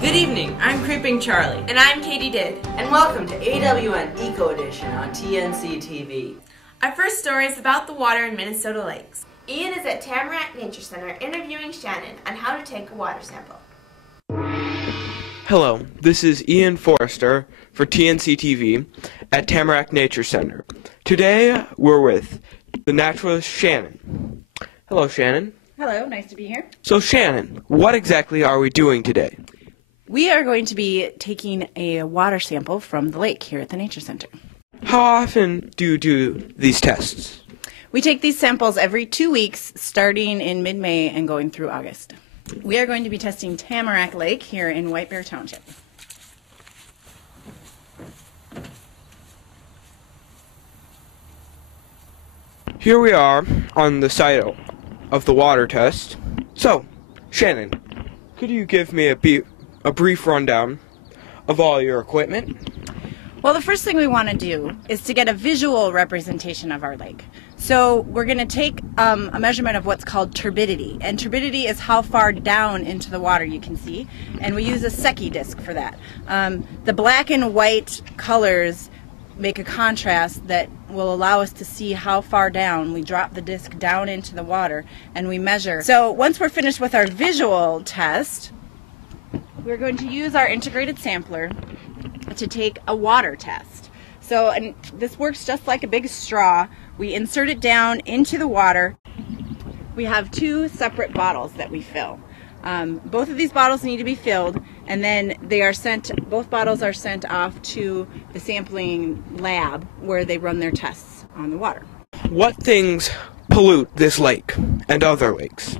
Good evening, I'm Creeping Charlie. And I'm Katie Did. And welcome to AWN Eco Edition on TncTV. Our first story is about the water in Minnesota lakes. Ian is at Tamarack Nature Center interviewing Shannon on how to take a water sample. Hello, this is Ian Forrester for TncTV at Tamarack Nature Center. Today we're with the naturalist Shannon. Hello, Shannon. Hello, nice to be here. So Shannon, what exactly are we doing today? We are going to be taking a water sample from the lake here at the Nature Center. How often do you do these tests? We take these samples every 2 weeks, starting in mid-May and going through August. We are going to be testing Tamarack Lake here in White Bear Township. Here we are on the site of the water test. So, Shannon, could you give me a brief rundown of all your equipment? Well, the first thing we want to do is to get a visual representation of our lake. So we're going to take a measurement of what's called turbidity. And turbidity is how far down into the water you can see. And we use a Secchi disc for that. The black and white colors make a contrast that will allow us to see how far down. We drop the disc down into the water and we measure. So once we're finished with our visual test, we're going to use our integrated sampler to take a water test. So, and this works just like a big straw. We insert it down into the water. We have two separate bottles that we fill. Both of these bottles need to be filled, and then they are sent, both bottles are sent off to the sampling lab where they run their tests on the water. What things pollute this lake and other lakes?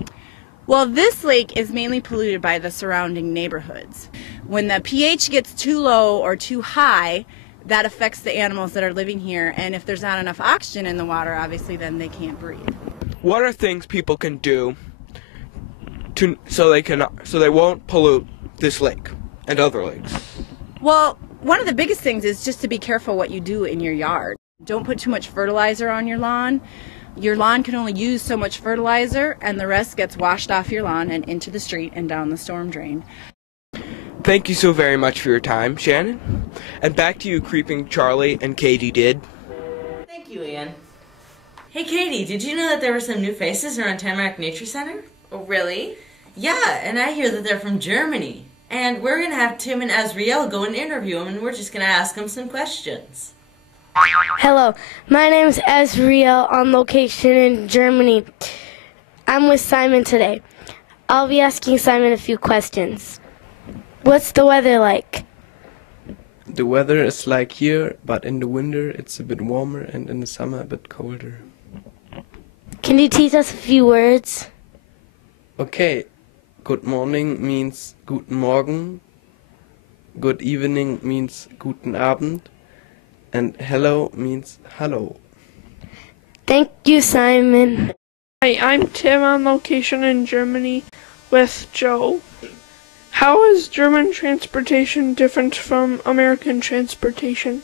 Well, this lake is mainly polluted by the surrounding neighborhoods. When the pH gets too low or too high, that affects the animals that are living here, and if there's not enough oxygen in the water, obviously then they can't breathe. What are things people can do so they won't pollute this lake and other lakes? Well, one of the biggest things is just to be careful what you do in your yard. Don't put too much fertilizer on your lawn. Your lawn can only use so much fertilizer, and the rest gets washed off your lawn and into the street and down the storm drain. Thank you so very much for your time, Shannon. And back to you, Creeping Charlie and Katie Did. Thank you, Ian. Hey Katie, did you know that there were some new faces around Tamarack Nature Center? Oh, really? Yeah, and I hear that they're from Germany. And we're going to have Tim and Azriel go and interview them, and we're just going to ask them some questions. Hello, my name is Azriel on location in Germany. I'm with Simon today. I'll be asking Simon a few questions. What's the weather like? The weather is like here, but in the winter it's a bit warmer and in the summer a bit colder. Can you teach us a few words? Okay, good morning means guten Morgen, good evening means guten Abend, and hello means hello. Thank you, Simon. Hi, I'm Tim on location in Germany with Joe. How is German transportation different from American transportation?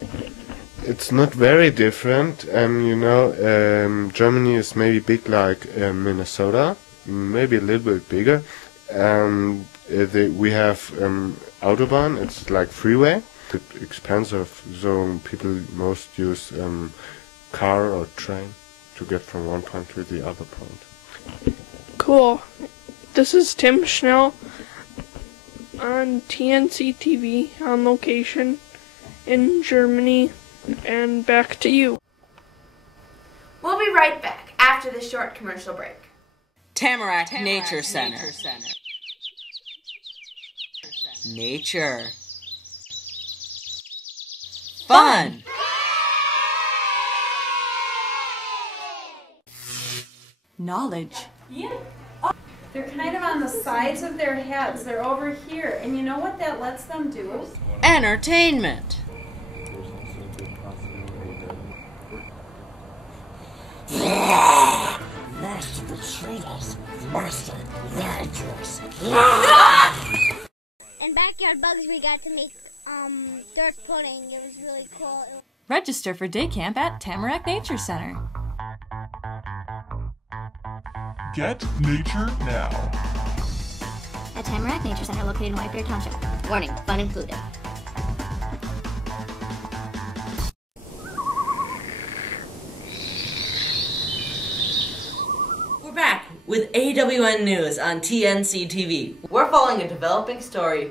It's not very different. Germany is maybe big like Minnesota, maybe a little bit bigger. We have Autobahn, it's like freeway. It's expensive, so people most use car or train to get from one point to the other point. Cool. This is Tim Schnell on TncTV on location in Germany, and back to you. We'll be right back after this short commercial break. Tamarack Nature Center. Nature. Fun. Knowledge. Yeah. They're kind of on the sides of their heads. They're over here. And you know what that lets them do? Entertainment. Master betrayals. Master dangerous. In Backyard Bugs, we got to make dirt pudding. It was really cool. Register for day camp at Tamarack Nature Center. Get nature now. at Tamarack Nature Center located in White Bear Township. Warning, fun included. We're back with AWN News on TncTV. We're following a developing story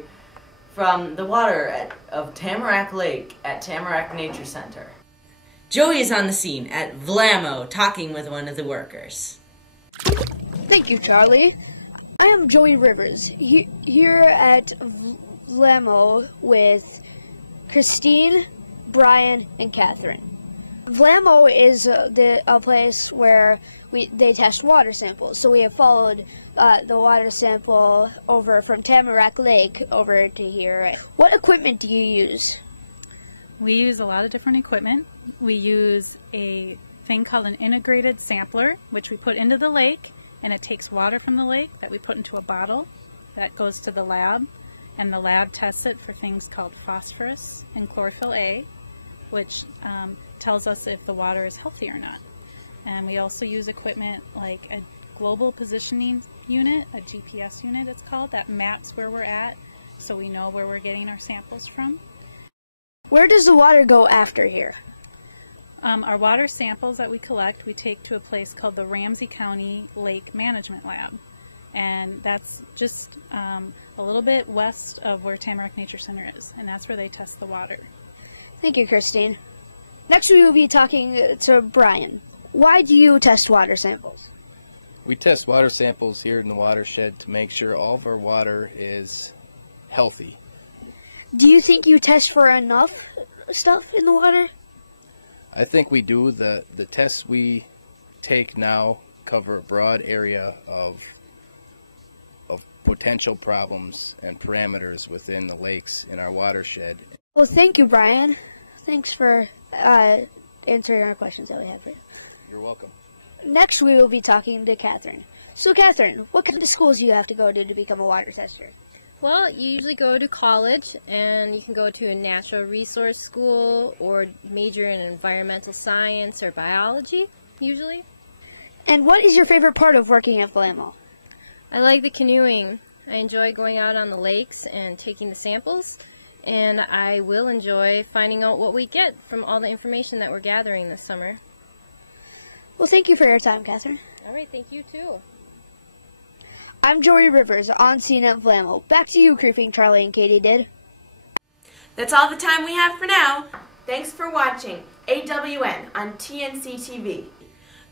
from the water of Tamarack Lake at Tamarack Nature Center. Joey is on the scene at Vlamo talking with one of the workers. Thank you, Charlie. I am Joey Rivers, here at Vlamo with Christine, Brian, and Catherine. Vlamo is a place where they test water samples, so we have followed the water sample over from Tamarack Lake over to here. What equipment do you use? We use a lot of different equipment. We use a thing called an integrated sampler, which we put into the lake, and it takes water from the lake that we put into a bottle that goes to the lab, and the lab tests it for things called phosphorus and chlorophyll A, which tells us if the water is healthy or not. And we also use equipment like a global positioning unit, a GPS unit it's called, that maps where we're at so we know where we're getting our samples from. Where does the water go after here? Our water samples that we collect, we take to a place called the Ramsey County Lake Management Lab. And that's just a little bit west of where Tamarack Nature Center is. And that's where they test the water. Thank you, Christine. Next we will be talking to Brian. Why do you test water samples? We test water samples here in the watershed to make sure all of our water is healthy. Do you think you test for enough stuff in the water? I think we do. The tests we take now cover a broad area of potential problems and parameters within the lakes in our watershed. Well, thank you, Brian. Thanks for answering our questions that we have for you. You're welcome. Next, we will be talking to Catherine. So, Catherine, what kind of schools do you have to go to become a water tester? Well, you usually go to college, and you can go to a natural resource school or major in environmental science or biology, usually. And what is your favorite part of working at Vlamo? I like the canoeing. I enjoy going out on the lakes and taking the samples, and I will enjoy finding out what we get from all the information that we're gathering this summer. Well, thank you for your time, Catherine. All right, thank you too. I'm Joey Rivers, on scene at Vlamo. Back to you, Creeping Charlie and Katie did. That's all the time we have for now. Thanks for watching AWN on TncTV.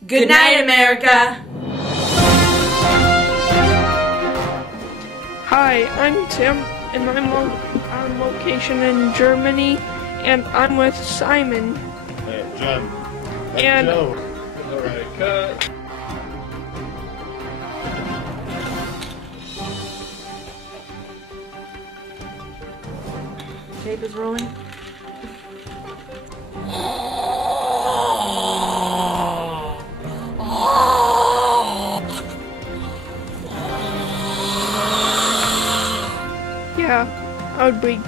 Good night, America! Hi, I'm Tim, and I'm on location in Germany, and I'm with Simon. Hey, Jen. And Joe. Alright, cut. Tape is rolling. yeah, I would be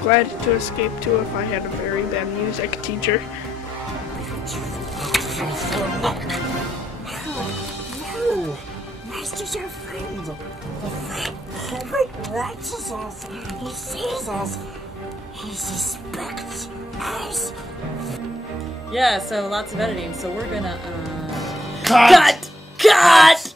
glad to escape too if I had a very bad music teacher. No! Master's our friend. Frederick watches us. He sees us. He suspects us. Yeah, so lots of editing, so we're gonna, Cut! Cut!